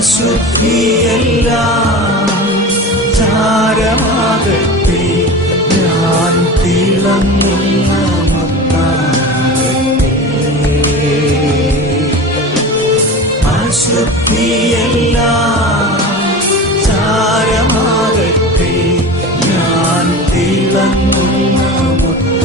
അശുദ്ധിയെല്ലാം ചാരമാകട്ടെ, ഞാൻ തിളങ്ങുന്ന മുത്താകട്ടെ. അശുദ്ധിയെല്ലാം ചാരമാകട്ടെ, ഞാൻ തിളങ്ങുന്ന മുത്താകട്ടെ.